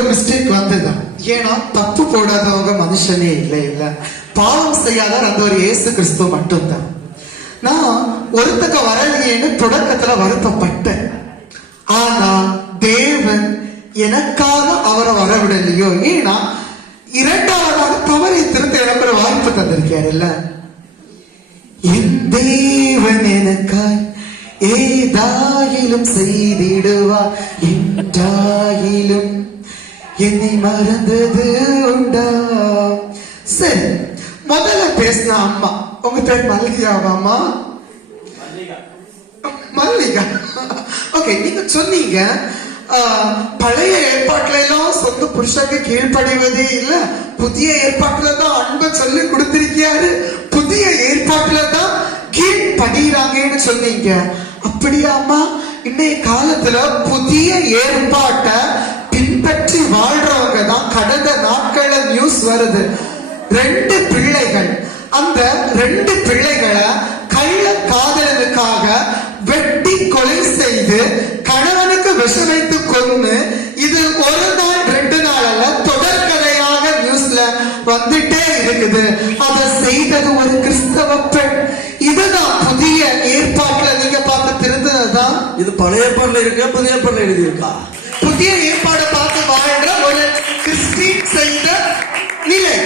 ஒரு மிஸ்டேக் வந்ததுதான். ஏன்னா தப்பு போடாதவங்க மனுஷனே இல்ல பாவம் செய்யாத அந்த ஒரு இயேசு கிறிஸ்துவ மட்டும்தான். நான் ஒருத்தக்க வரலையேன்னு தொடக்கத்துல வருத்தப்பட்டேன். ஆனா தேவன் எனக்காக அவரை வரவிடலையோ, ஏன்னா இரண்டாவதாக தவறை திருத்த எனக்கு ஒரு வாய்ப்பு தந்திருக்காருல்ல. என் தேவன் எனக்காய் ஏதாயிலும் செய்திடுவார், என்றாயிலும் என்னை மறந்தது உண்டா. சரி, முதல்ல பேசின அம்மா, உங்க பேர் மல்லிகாவாமா? மல்லிகா. ஓகே, நீங்க சொன்னீங்க பழைய ஏற்பாட்டுல எல்லாம் சொந்த புருஷனுக்கு கீழ்ப்படிவதே இல்ல, புதிய ஏற்பாட்டுல தான் அன்பை சொல்லி கொடுத்திருக்காரு, புதிய ஏற்பாட்டுல தான் கீழ்படுகிறாங்கன்னு சொன்னீங்க. அப்படியாமா? இன்னைய காலத்துல புதிய ஏற்பாட்டை பின்பற்றி வாழ்றவங்க தான். கடந்த நாட்கள நியூஸ் வருது, 2 பிள்ளைகள், அந்த 2 பிள்ளைகளை கள்ள காதலனுக்காக வெட்டி கொலை செய்து கணவனுக்கு விஷம் வைத்து கொன்னு, இது ஒரு நாள் 2 நாள் அல்ல, தொடர்கதையாக நியூஸ்ல வந்துட்டே இருக்குது. அதை செய்தது ஒரு கிறிஸ்தவ பெண். இதுதான் புதிய ஏற்பாட்டுல நீங்க பார்த்து தெரிந்ததுதான். இது பழைய ஏற்பாடுல இருக்கா, புதிய ஏற்பாடுல எழுதி இருக்கா? புதிய ஏற்பாடை பார்த்து வாழ்ற ஒரு கிறிஸ்டின் செய்த நிலை.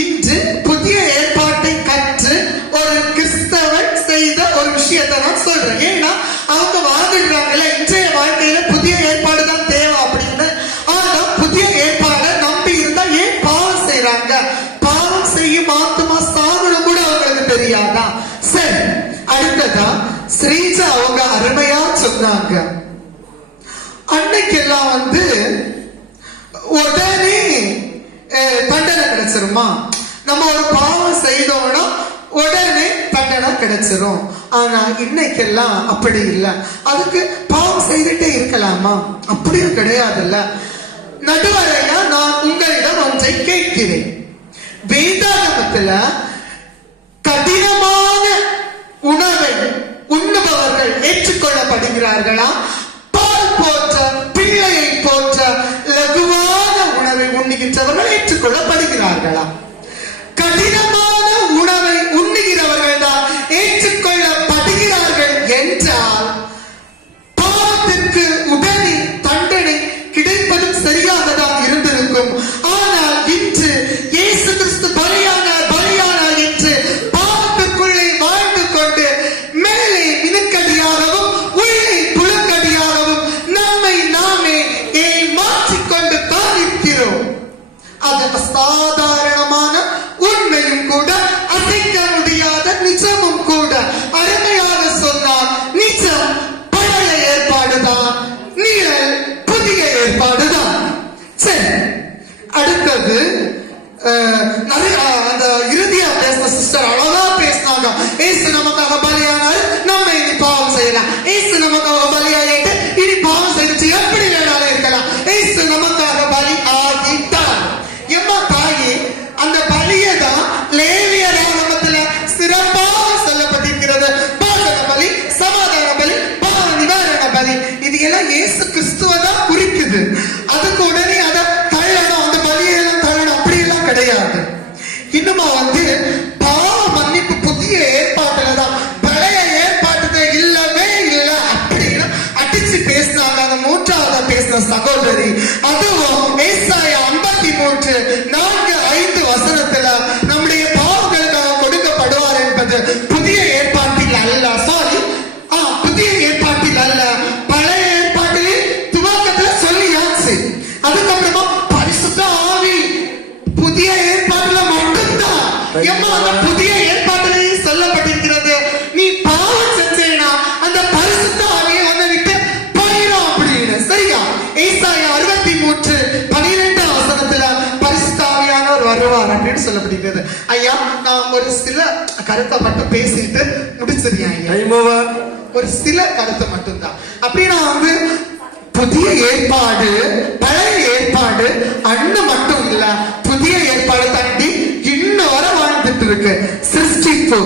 இன்று புதிய ஏற்பாட்டை கற்று ஒரு கிறிஸ்தவன் செய்த ஒரு விஷயத்தை நான் சொல்றேன். ஏன்னா அவங்க வாழ்ந்துடுறாங்கல்ல, இன்றைய வாழ்க்கையில புதிய ஏற்பாடு தான் தேவை அப்படின்னு. ஆனா புதிய ஏற்பாடை நம்பி இருந்தா ஏன் பாவம் செய்யறாங்க? பாவம் செய்யும் ஆத்துமா சாகணும் கூட அவங்களுக்கு தெரியாதா? சரி, அடுத்ததா ஸ்ரீஜா அவங்க அருமையா சொன்னாங்க, அன்னைக்கெல்லாம் உடனே தண்டனை கிடைச்சிருமா? நம்ம ஒரு பாவம் செய்தோம்னா உடனே தண்டனை கிடைச்சிரும். ஆனா இன்னைக்கெல்லாம் அப்படி இல்லை. அதுக்கு பாவம் செய்துட்டே இருக்கலாமா? அப்படியும் கிடையாதுல்ல. நடுவரையா நான் உங்களிடம் ஒன்றை கேட்கிறேன். வேதாகமத்துல கடினமான உணவை உண்ணுபவர்கள் ஏற்றுக்கொள்ளப்படுகிறார்களா? பால் போன்ற பிள்ளையை போன்ற லகுவான உணவை உண்ணுகின்றவர்கள் ஏற்றுக்கொள்ளப்படுகிறார்களா? கடினமான உணவை உண்ணுகிறவர்கள் தான் ஏற்றுக்கொள்ளப்படுகிறார்கள் என்றால் பாவத்திற்கு உடனே தண்டனை கிடைப்பதும் சரியாக தான் இருந்திருக்கும். ஆனால் இன்று இயேசு கிறிஸ்து பலியானார் என்று பாவத்திற்குள்ளே வாழ்ந்து கொண்டு மேலே மினுக்கடியாகவும் உள்ளே புலக்கடியாகவும் நம்மை நாமே மாற்றிக்கொண்டு காணிக்கிறோம். அது அசாதாரணமான உண்மையும் கூட, அசைக்க முடியாத நிஜமும் கூட. அருமையாக சொன்னார், நிஜம் பழைய ஏற்பாடுதான், நிழல் புதிய ஏற்பாடுதான். சரி, அடுத்தது நிறைய அந்த இறுதியா பேசின சிஸ்டர் அழகா பேசினாங்க. ஏசு நமக்காக பலியானாரு, நம்ம இனி பாவம் செய்யலாம். ஏசு நமக்காக பலியாயிட்டு இனி பாவம் செய்து எப்படி வேணாலும் இருக்கலாம். ஏசு நமக்காக பலி ஆகிட்டார். எம்மா தாயி, அந்த பலியை தான் லேவியராகமத்துல சிறப்பாக சொல்லப்பட்டிருக்கிறது. பாசன பலி, சமாதான பலி, பாவ நிவாரண பலி, இது எல்லாம் இயேசு கிறிஸ்துவ தான் குறிக்குது. அதுக்கு உடனே அதை தள்ளணும், அந்த பலியெல்லாம் தள்ளணும் அப்படி எல்லாம் கிடையாது. இன்னுமா பாவ மன்னிப்பு புதிய ஏற்பாட்டுல தான், பழைய ஏற்பாட்டுல இல்லவே இல்லை அப்படின்னு அடிச்சு பேசினாங்க அந்த 3வது பேசின சகோதரி. அதுவும் ஏசாயா 53:4-5 வசனத்துல நம்முடைய பாவங்களுக்காக கொடுக்கப்படுவார் என்பது புதிய ஏற்பாட்டில் அல்ல. புதிய ஏற்பாட்டில் அல்ல, பழைய ஏற்பாட்டிலே துவக்கத்துல சொல்லியாச்சு. அதுக்கப்புறமா பரிசுத்த ஆவி புதிய ஏற்பாட்டுல மட்டும்தான். அந்த புதிய ஏற்பாட்டிலேயே சொல்லப்பட்டிருக்கிறது, நீ பாவம் செஞ்சேனா அந்த பரிசுத்த ஆவியை உன்னை விட்டு போயிடும் அப்படின்னு. சரியா? ஏசாயா 63:12 வசனத்துல பரிசுத்த ஆவியானவர் வருவார் அப்படின்னு சொல்லப்படுகிறது. ஐயா, நான் ஒரு சில கருத்தை மட்டும் பேசிட்டு முடிச்சிருக்கேன் ஐயா. ஒரு சில கருத்தை மட்டும்தான். அப்படின்னா புதிய ஏற்பாடு பழைய ஏற்பாடு அண்ணு மட்டும் இல்ல, புதிய ஏற்பாடு தாண்டி இன்னும் வர வாழ்ந்துட்டு இருக்கு. சிருஷ்டிப்பு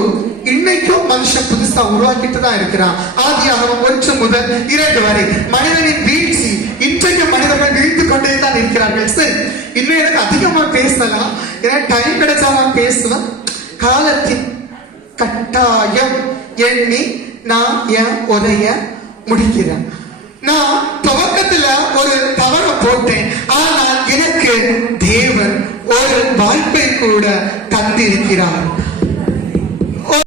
இன்னைக்கும் மனுஷன் புதுசா உருவாக்கிட்டு தான் இருக்கிறான். ஆதியாகமம் 1 முதல் 2 வரை மனிதனின் வீழ்ச்சி, இன்றைக்கு மனிதர்கள் வீழ்த்து கொண்டே இன்னும் எனக்கு அதிகமா பேசலாம், ஏன்னா டைம் கிடைச்சா நான் பேசுவேன். காலத்தின் கட்டாயம் எண்ணி நான் என் உரைய முடிக்கிறேன். நான் துவக்கத்துல ஒரு தவற போட்டேன், ஆனால் எனக்கு தேவன் ஒரு வாய்ப்பை கூட தந்திருக்கிறார்.